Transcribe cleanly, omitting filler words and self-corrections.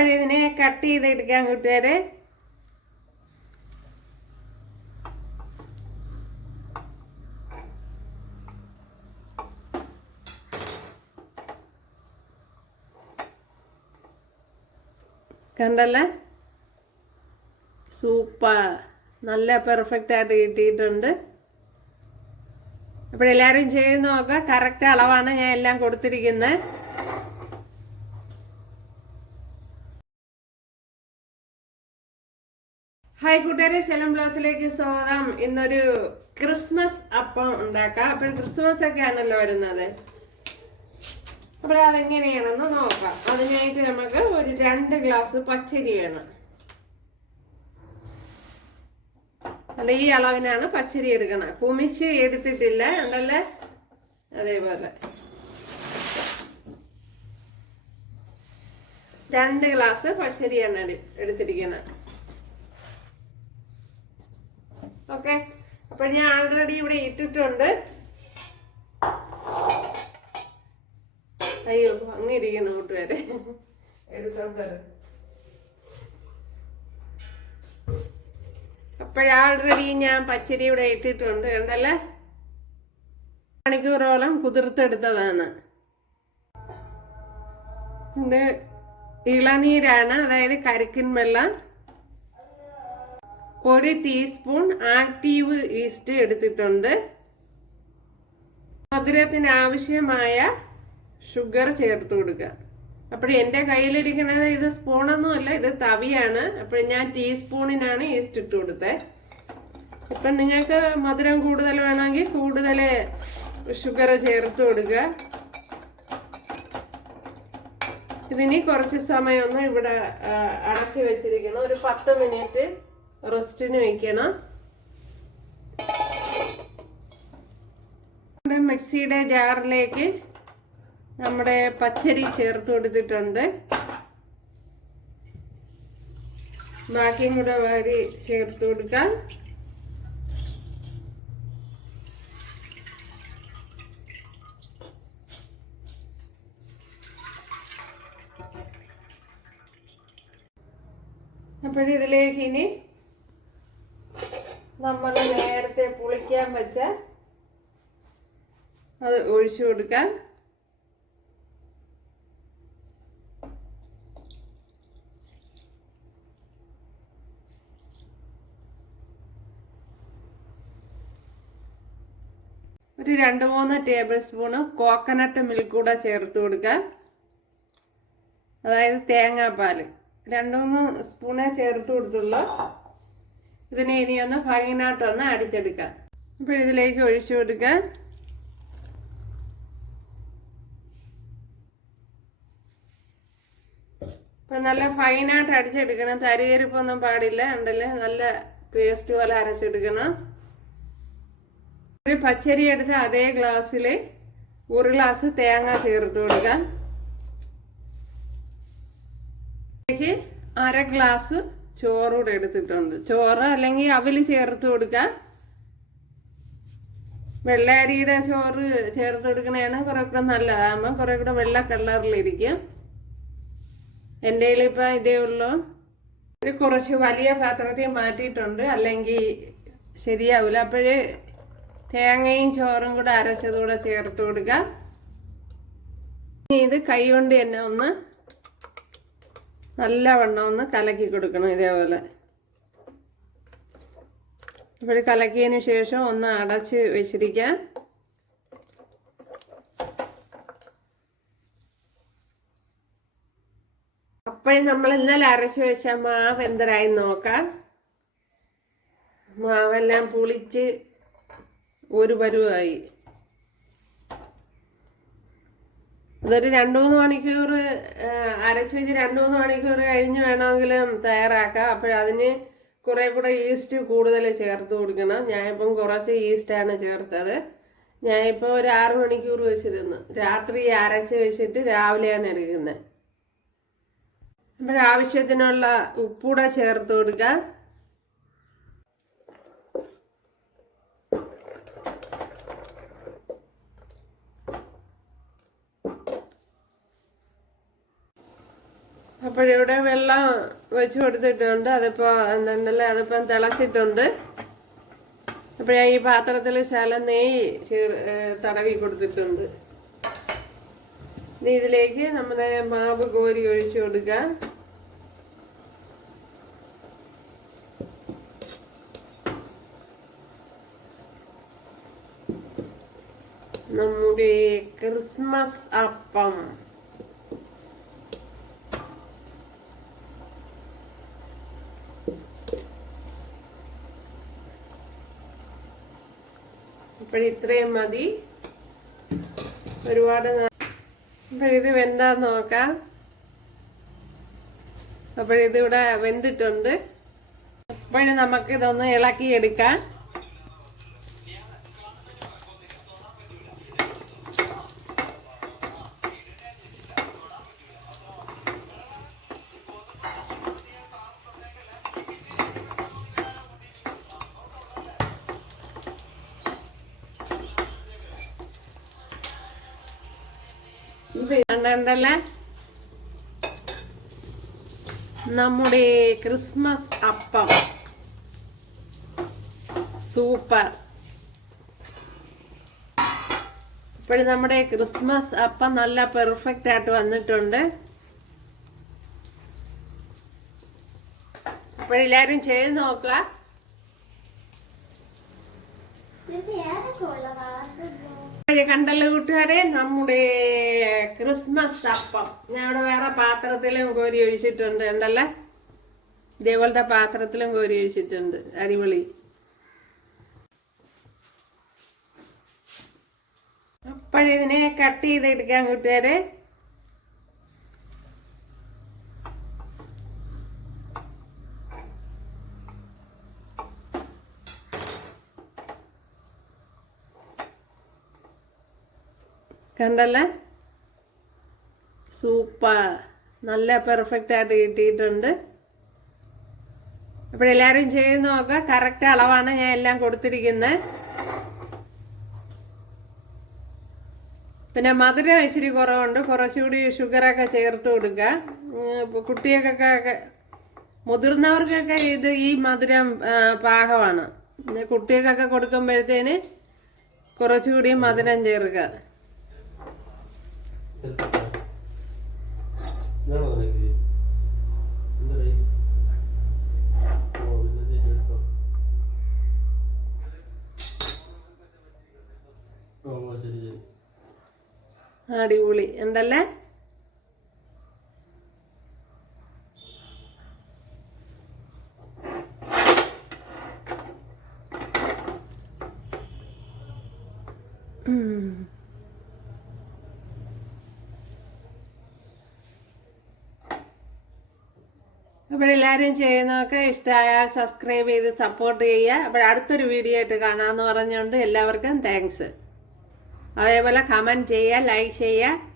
അപ്പോഴിതിനെ cut ചെയ്തെടുക്കാം കൂട്ടുകാരെ. കണ്ടല്ലേ, സൂപ്പർ, നല്ല പെർഫെക്റ്റ് ആയിട്ട് കിട്ടിയിട്ടുണ്ട്. അപ്പോഴെല്ലാവരും ചെയ്ത് നോക്കുക. കറക്റ്റ് അളവാണ് ഞാൻ എല്ലാം കൊടുത്തിരിക്കുന്നത്. ഹായ് കൂട്ടുകാരെ, സെലം ബ്ലൗസിലേക്ക് സ്വാഗതം. ഇന്നൊരു ക്രിസ്മസ് അപ്പം ഉണ്ടാക്കാം. അപ്പോൾ ക്രിസ്മസ് ഒക്കെ ആണല്ലോ വരുന്നത്. അപ്പോൾ അതെങ്ങനെയാണെന്ന് നോക്കാം. അതിനായിട്ട് നമുക്ക് ഒരു 2 ഗ്ലാസ് പച്ചരി വേണം. അല്ല, ഈ അളവിനാണ് പച്ചരി എടുക്കണം. കുമിച്ച് എടുത്തിട്ടില്ല ഉണ്ടല്ലേ, അതേപോലെ 2 ഗ്ലാസ് പച്ചരിയാണ് എടുത്തിരിക്കുന്നത്. ഓക്കെ, അപ്പൊ ഞാൻ ആൾറെഡി ഇവിടെ ഇട്ടിട്ടുണ്ട്. അയ്യോ, അങ്ങ് ഇരിക്കണം കൂട്ടുകാരെ, എടുത്തോണ്ട്. അപ്പോഴാൾറെഡി ഞാൻ പച്ചരി ഇവിടെ ഇട്ടിട്ടുണ്ട് കണ്ടല്ലേ. മണിക്കൂറോളം കുതിർത്തെടുത്തതാണ്. ഇത് ഇളനീരാണ്, അതായത് കരിക്കിൻ വെള്ളം. 1 ടീസ്പൂൺ ആക്റ്റീവ് ഈസ്റ്റ് എടുത്തിട്ടുണ്ട്. മധുരത്തിന് ആവശ്യമായ ഷുഗർ ചേർത്ത് കൊടുക്കുക. അപ്പോൾ എൻ്റെ കയ്യിലിരിക്കുന്നത് ഇത് സ്പൂണൊന്നും അല്ല, ഇത് തവിയാണ്. അപ്പോൾ ഞാൻ ടീസ്പൂണിനാണ് ഈസ്റ്റ് ഇട്ട് കൊടുത്തത്. ഇപ്പം നിങ്ങൾക്ക് മധുരം കൂടുതൽ വേണമെങ്കിൽ കൂടുതൽ ഷുഗർ ചേർത്ത് കൊടുക്കുക. ഇതിനി കുറച്ച് സമയം ഒന്ന് ഇവിടെ അടച്ചു വെച്ചിരിക്കണം. ഒരു 10 മിനിറ്റ് റെസ്റ്റിന് വെക്കണം. മിക്സിയുടെ ജാറിലേക്ക് നമ്മുടെ പച്ചരി ചേർത്ത് കൊടുത്തിട്ടുണ്ട്. ബാക്കിയും കൂടെ വാരി ചേർത്ത് കൊടുക്കാം. അപ്പോഴിതിലേക്ക് ഇനി നമ്മൾ നേരത്തെ പുളിക്കാൻ വെച്ച അത് ഒഴിച്ചു കൊടുക്കാം. ഒരു 2-3 ടേബിൾ സ്പൂണ് കോക്കനട്ട് മിൽക്ക് കൂടെ ചേർത്ത് കൊടുക്കുക. അതായത് തേങ്ങാപ്പാൽ 2-3 സ്പൂണേ ചേർത്ത് കൊടുത്തുള്ളൂ. ഇതിനെ ഇനിയൊന്ന് ഫൈനായിട്ടൊന്ന് അടിച്ചെടുക്കാം. അപ്പോൾ ഇതിലേക്ക് ഒഴിച്ചു കൊടുക്കുക. അപ്പം നല്ല ഫൈനായിട്ട് അടിച്ചെടുക്കണം. തരികരിപ്പൊന്നും പാടില്ല ഉണ്ടല്ലേ, നല്ല പേസ്റ്റ് പോലെ അരച്ചെടുക്കണം. ഒരു പച്ചരി എടുത്ത് അതേ ഗ്ലാസ്സിൽ 1 ഗ്ലാസ് തേങ്ങ ചേർത്ത് കൊടുക്കാം. ഇതിലേക്ക് 1/2 ഗ്ലാസ് ചോറ് കൂടെ എടുത്തിട്ടുണ്ട്. ചോറ് അല്ലെങ്കിൽ അവല് ചേർത്ത് കൊടുക്കാം. വെള്ളരിയുടെ ചോറ് ചേർത്ത് കൊടുക്കണതാണ് കുറെ കൂടെ നല്ലതാകുമ്പോൾ കുറെ കൂടെ വെള്ള കളറിലിരിക്കും. എൻ്റെ കയ്യിലിപ്പോൾ ഇതേ ഉള്ളൂ. ഒരു കുറച്ച് വലിയ പാത്രത്തിൽ മാറ്റിയിട്ടുണ്ട്, അല്ലെങ്കിൽ ശരിയാവില്ല. അപ്പോഴേ തേങ്ങയും ചോറും കൂടെ അരച്ചതുകൂടെ ചേർത്ത് കൊടുക്കാം. ഇനി ഇത് കൈ കൊണ്ട് തന്നെ ഒന്ന് നല്ലവണ്ണം ഒന്ന് കലക്കി കൊടുക്കണം ഇതേപോലെ. അപ്പോൾ കലക്കിയതിന് ശേഷം ഒന്ന് അടച്ച് വെച്ചിരിക്കാം. അപ്പോഴും നമ്മൾ ഇന്നലെ അരച്ച് വെച്ച മാവ് എന്തരായി നോക്കാം. മാവെല്ലാം പുളിച്ച് ഒരു പരുവായി. അതൊരു 2-3 മണിക്കൂർ അരച്ച് വെച്ച് 2-3 മണിക്കൂർ കഴിഞ്ഞ് വേണമെങ്കിലും തയ്യാറാക്കാം. അപ്പോഴതിന് കുറെ കൂടെ ഈസ്റ്റ് കൂടുതൽ ചേർത്ത് കൊടുക്കണം. ഞാനിപ്പം കുറച്ച് ഈസ്റ്റാണ് ചേർത്തത്. ഞാനിപ്പോൾ ഒരു 6 മണിക്കൂർ വെച്ചിരുന്നു. രാത്രി അരച്ച് വെച്ചിട്ട് രാവിലെയാണ് എടുക്കുന്നത്. അപ്പോഴാവശ്യത്തിനുള്ള ഉപ്പൂടെ ചേർത്ത് കൊടുക്കാം. അപ്പോൾ അപ്പോഴിവിടെ വെള്ളം വെച്ച് കൊടുത്തിട്ടുണ്ട്. അതിപ്പോൾ എന്തുണ്ടല്ലേ, അതിപ്പം തിളച്ചിട്ടുണ്ട്. അപ്പോഴാ ഈ പാത്രത്തിൽ ശകലം നെയ്യ് തടവി കൊടുത്തിട്ടുണ്ട്. ഇനി ഇതിലേക്ക് നമ്മുടെ മാവ് കോരി ഒഴിച്ചു കൊടുക്കുക. നമ്മുടെ ക്രിസ്മസ് അപ്പം ഇപ്പോഴിത്രയും മതി. ഒരുപാട് അപ്പോഴിത് വെന്താന്ന് നോക്കാം. അപ്പോഴിതിവിടെ വെന്തിട്ടുണ്ട്. അപ്പോഴും നമുക്കിതൊന്ന് ഇളക്കിയെടുക്കാം. ഉണ്ടല്ലേ നമ്മുടെ ക്രിസ്മസ് അപ്പം സൂപ്പർ. ഇപ്പോഴും നമ്മുടെ ക്രിസ്മസ് അപ്പം നല്ല പെർഫെക്റ്റ് ആയിട്ട് വന്നിട്ടുണ്ട്. അപ്പോഴെല്ലാരും ചെയ്ത് നോക്കുക. കണ്ടല്ലോ കൂട്ടുകാരെ, നമ്മുടെ ക്രിസ്മസ് അപ്പം ഞാൻ ഇവിടെ വേറെ പാത്രത്തിലും കോരി ഒഴിച്ചിട്ടുണ്ട്. ഉണ്ടല്ലേ, ഇതേപോലത്തെ പാത്രത്തിലും കോരി ഒഴിച്ചിട്ടുണ്ട്. അടിപൊളി. അപ്പോഴിതിനെ കട്ട് ചെയ്തെടുക്കാം കൂട്ടുകാരെ. കണ്ടല്ലേ, സൂപ്പർ, നല്ല പെർഫെക്റ്റ് ആയിട്ട് കിട്ടിയിട്ടുണ്ട്. അപ്പോഴെല്ലാവരും ചെയ്ത് നോക്കുക. കറക്റ്റ് അളവാണ് ഞാൻ എല്ലാം കൊടുത്തിരിക്കുന്നത്. പിന്നെ മധുരം ഇച്ചിരി കുറവുണ്ട്, കുറച്ചുകൂടി ഷുഗറൊക്കെ ചേർത്ത് കൊടുക്കുക. ഇപ്പോൾ കുട്ടികൾക്കൊക്കെ മുതിർന്നവർക്കൊക്കെ ഇത് ഈ മധുരം പാകമാണ്. പിന്നെ കുട്ടികൾക്കൊക്കെ കൊടുക്കുമ്പോഴത്തേന് കുറച്ചുകൂടി മധുരം ചേർക്കുക. അടിപൊളി ഉണ്ടല്ലേ. അപ്പോഴെല്ലാവരും ചെയ്യുന്നതൊക്കെ ഇഷ്ടമായാൽ സബ്സ്ക്രൈബ് ചെയ്ത് സപ്പോർട്ട് ചെയ്യുക. അപ്പോഴടുത്തൊരു വീഡിയോ ആയിട്ട് കാണാമെന്ന് പറഞ്ഞുകൊണ്ട് എല്ലാവർക്കും താങ്ക്സ്. അതേപോലെ കമൻറ്റ് ചെയ്യുക, ലൈക്ക് ചെയ്യുക.